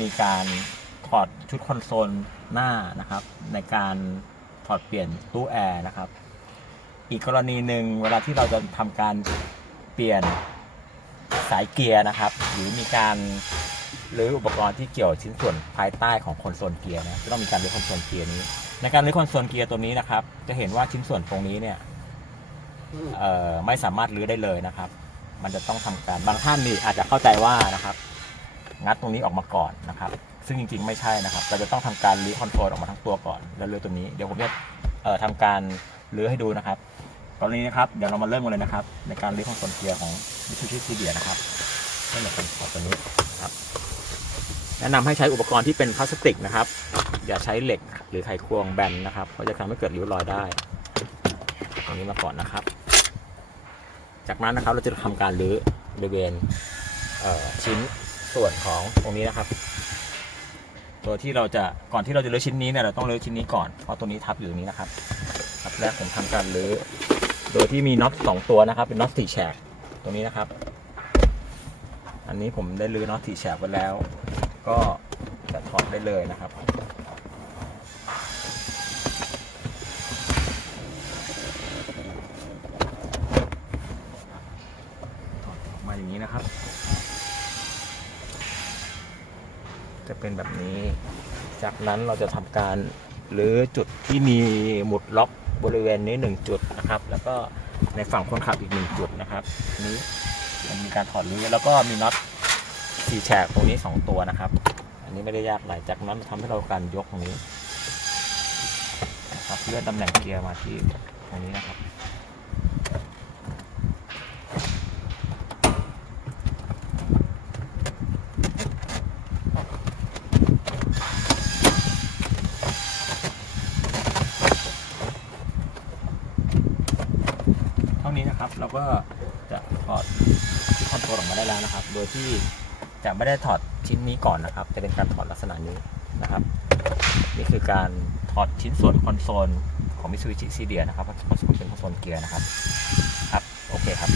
มีการถอดชุดคอนโซลหน้านะครับ ในการถอดเปลี่ยนตู้แอร์นะครับ อีกกรณีหนึ่งเวลาที่เราจะทำการเปลี่ยนสายเกียร์นะครับ หรือมีการหรืออุปกรณ์ที่เกี่ยวชิ้นส่วนภายใต้ของคอนโซลเกียร์นะจะต้องมีการรื้อคอนโซลเกียร์นี้ ในการรื้อคอนโซลเกียร์ตัวนี้นะครับ จะเห็นว่าชิ้นส่วนตรงนี้เนี่ยไม่สามารถรื้อได้เลยนะครับ มันจะต้องทำการบางท่านนี่อาจจะเข้าใจว่านะครับ งัดตรงนี้ออกมาก่อนนะครับ ซึ่งจริงๆ ไม่ใช่นะครับ เราจะต้องทำการรื้อคอนโซลออกมาทั้งตัวก่อน แล้วรื้อตัวนี้ เดี๋ยวผมจะทำการรื้อให้ดูนะครับ ตอนนี้นะครับ เดี๋ยวเรามาเริ่มกันเลยนะครับ ในการรื้อคอนโซลเกียร์ของมิตซูชิซีเดียนะครับนี่แหละเป็นของตัวนี้ครับแนะนำให้ใช้อุปกรณ์ที่เป็นพลาสติกนะครับ อย่าใช้เหล็กหรือไขควงแบนนะครับ เพราะจะทำให้เกิดริ้วรอยได้ ตรงนี้มาก่อนนะครับ จากนั้นนะครับเราจะทำการรื้อบริเวณชิ้น ส่วนของตรงนี้นะครับ ตัวที่เราจะก่อนที่เราจะรื้อชิ้นนี้เนี่ยเราต้องรื้อชิ้นนี้ก่อนเพราะตัวนี้ทับอยู่ตรงนี้นะครับครับแรกผมทำการรื้อโดยที่มีน็อตสองตัวนะครับ เป็นน็อตสี่แฉกตรงนี้นะครับ อันนี้ผมได้รื้อน็อตสี่แฉกไปแล้ว ก็จะถอดได้เลยนะครับถอดออกมาอย่างนี้นะครับ จะเป็นแบบนี้ จากนั้นเราจะทำการหรือจุดที่มีหมุดล็อกบริเวณนี้หนึ่งจุดนะครับ แล้วก็ในฝั่งคนขับอีกหนึ่งจุดนะครับนี้มันมีการถอดรื้อแล้วก็มีน็อตสี่แฉกตรงนี้สองตัวนะครับ อันนี้ไม่ได้ยากอะไรจากนั้นทำให้เราการยกตรงนี้นะครับเลื่อนตำแหน่งเกียร์มาที่ตรงนี้นะครับานี้นะครับ เราก็จะถอดที่คอนโทรลออกมาได้แล้วนะครับ โดยที่จะไม่ได้ถอดชิ้นนี้ก่อนนะครับ จะเป็นการถอดลักษณะนี้นะครับ นี่คือการถอดชิ้นส่วนคอนโซลของ Mitsubishi c d นะครับคอนโซลเป็นคอนโซลเกียร์นะครับครับโอเคครับ